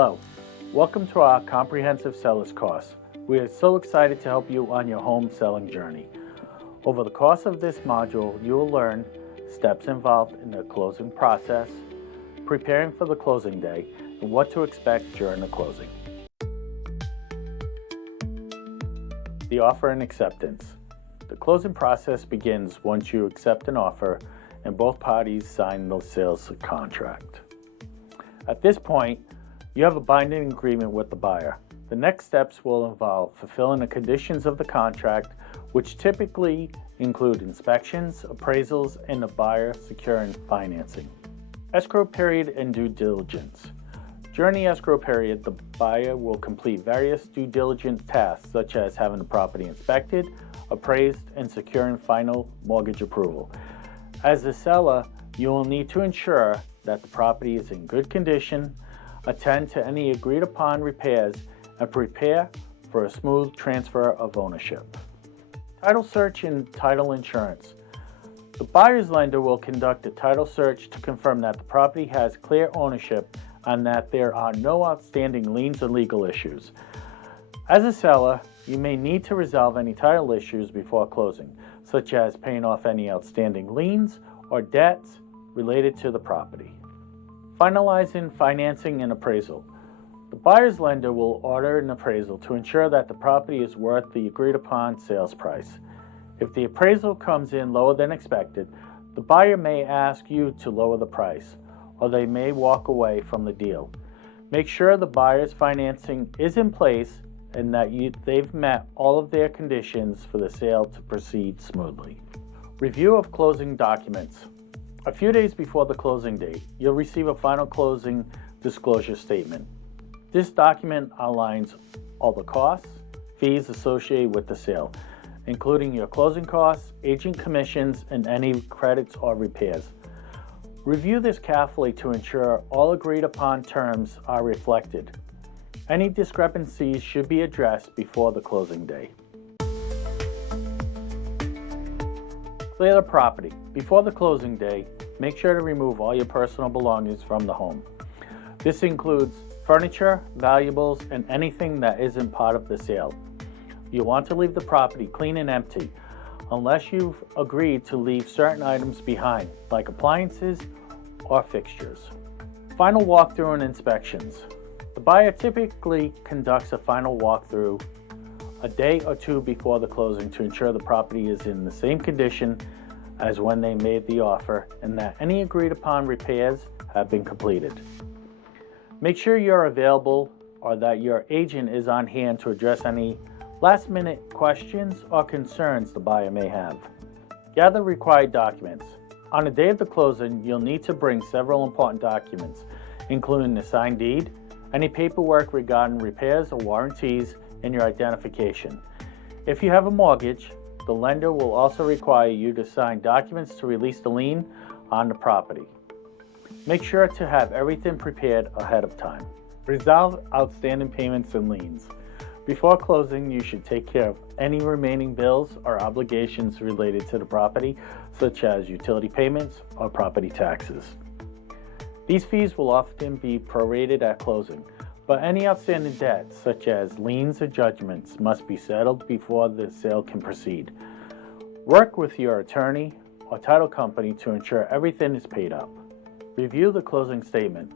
Hello, welcome to our comprehensive seller's course. We are so excited to help you on your home selling journey. Over the course of this module, you will learn steps involved in the closing process, preparing for the closing day, and what to expect during the closing. The offer and acceptance. The closing process begins once you accept an offer and both parties sign the sales contract. At this point, you have a binding agreement with the buyer. The next steps will involve fulfilling the conditions of the contract, which typically include inspections, appraisals, and the buyer securing financing. Escrow period and due diligence. During the escrow period, the buyer will complete various due diligence tasks such as having the property inspected, appraised, and securing final mortgage approval. As the seller, you will need to ensure that the property is in good condition, attend to any agreed upon repairs, and prepare for a smooth transfer of ownership. Title search and title insurance. The buyer's lender will conduct a title search to confirm that the property has clear ownership and that there are no outstanding liens or legal issues. As a seller, you may need to resolve any title issues before closing, such as paying off any outstanding liens or debts related to the property. Finalizing financing and appraisal. The buyer's lender will order an appraisal to ensure that the property is worth the agreed upon sales price. If the appraisal comes in lower than expected, the buyer may ask you to lower the price, or they may walk away from the deal. Make sure the buyer's financing is in place and that they've met all of their conditions for the sale to proceed smoothly. Review of closing documents. A few days before the closing date, you'll receive a final closing disclosure statement. This document outlines all the costs, fees associated with the sale, including your closing costs, agent commissions, and any credits or repairs. Review this carefully to ensure all agreed upon terms are reflected. Any discrepancies should be addressed before the closing day. Clear the property. Before the closing day, make sure to remove all your personal belongings from the home. This includes furniture, valuables, and anything that isn't part of the sale. You want to leave the property clean and empty, unless you've agreed to leave certain items behind, like appliances or fixtures. Final walkthrough and inspections. The buyer typically conducts a final walkthrough a day or two before the closing to ensure the property is in the same condition as when they made the offer and that any agreed upon repairs have been completed. Make sure you're available or that your agent is on hand to address any last-minute questions or concerns the buyer may have. Gather required documents. On the day of the closing, you'll need to bring several important documents, including the signed deed, any paperwork regarding repairs or warranties, and your identification. If you have a mortgage, the lender will also require you to sign documents to release the lien on the property. Make sure to have everything prepared ahead of time. Resolve outstanding payments and liens. Before closing, you should take care of any remaining bills or obligations related to the property, such as utility payments or property taxes. These fees will often be prorated at closing, but any outstanding debts, such as liens or judgments, must be settled before the sale can proceed. Work with your attorney or title company to ensure everything is paid up. Review the closing statement.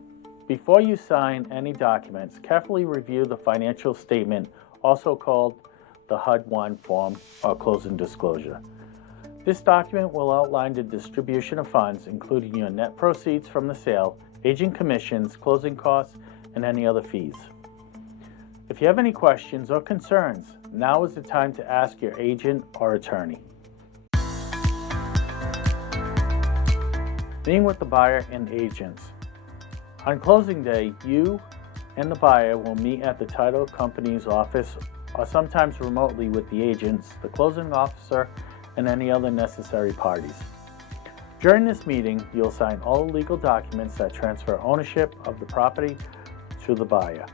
Before you sign any documents, carefully review the financial statement, also called the HUD-1 form or closing disclosure. This document will outline the distribution of funds, including your net proceeds from the sale, agent commissions, closing costs, and any other fees. If you have any questions or concerns, now is the time to ask your agent or attorney. Meeting with the buyer and agents. On closing day, you and the buyer will meet at the title company's office or sometimes remotely with the agents, the closing officer, and any other necessary parties. During this meeting, you'll sign all legal documents that transfer ownership of the property to the buyer.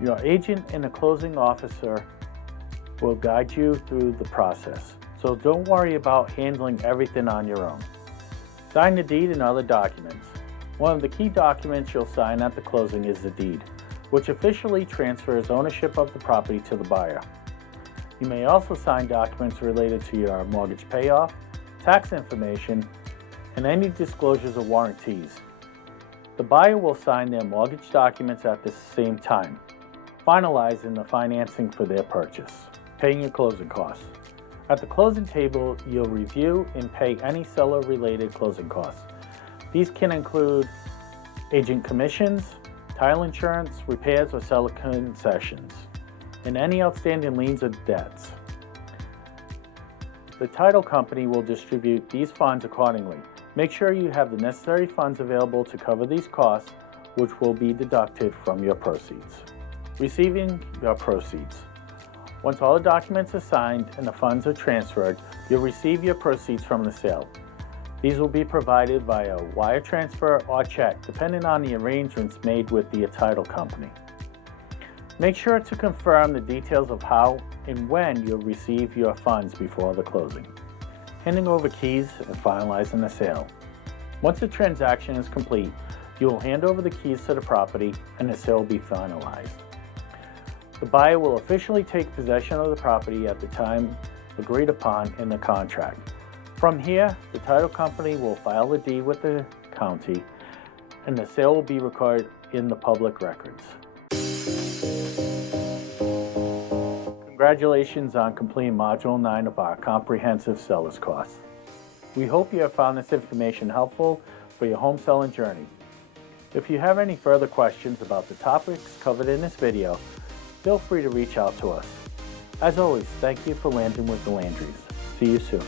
Your agent and the closing officer will guide you through the process, so don't worry about handling everything on your own. Sign the deed and other documents. One of the key documents you'll sign at the closing is the deed, which officially transfers ownership of the property to the buyer. You may also sign documents related to your mortgage payoff, tax information, and any disclosures or warranties. The buyer will sign their mortgage documents at the same time, finalizing the financing for their purchase. Paying your closing costs. At the closing table, you'll review and pay any seller-related closing costs. These can include agent commissions, title insurance, repairs, or seller concessions, and any outstanding liens or debts. The title company will distribute these funds accordingly. Make sure you have the necessary funds available to cover these costs, which will be deducted from your proceeds. Receiving your proceeds. Once all the documents are signed and the funds are transferred, you'll receive your proceeds from the sale. These will be provided via wire transfer or check, depending on the arrangements made with the title company. Make sure to confirm the details of how and when you'll receive your funds before the closing. Handing over keys and finalizing the sale. Once the transaction is complete, you will hand over the keys to the property and the sale will be finalized. The buyer will officially take possession of the property at the time agreed upon in the contract. From here, the title company will file the deed with the county, and the sale will be recorded in the public records. Congratulations on completing Module 9 of our comprehensive seller's course. We hope you have found this information helpful for your home selling journey. If you have any further questions about the topics covered in this video, feel free to reach out to us. As always, thank you for landing with the Landrys. See you soon.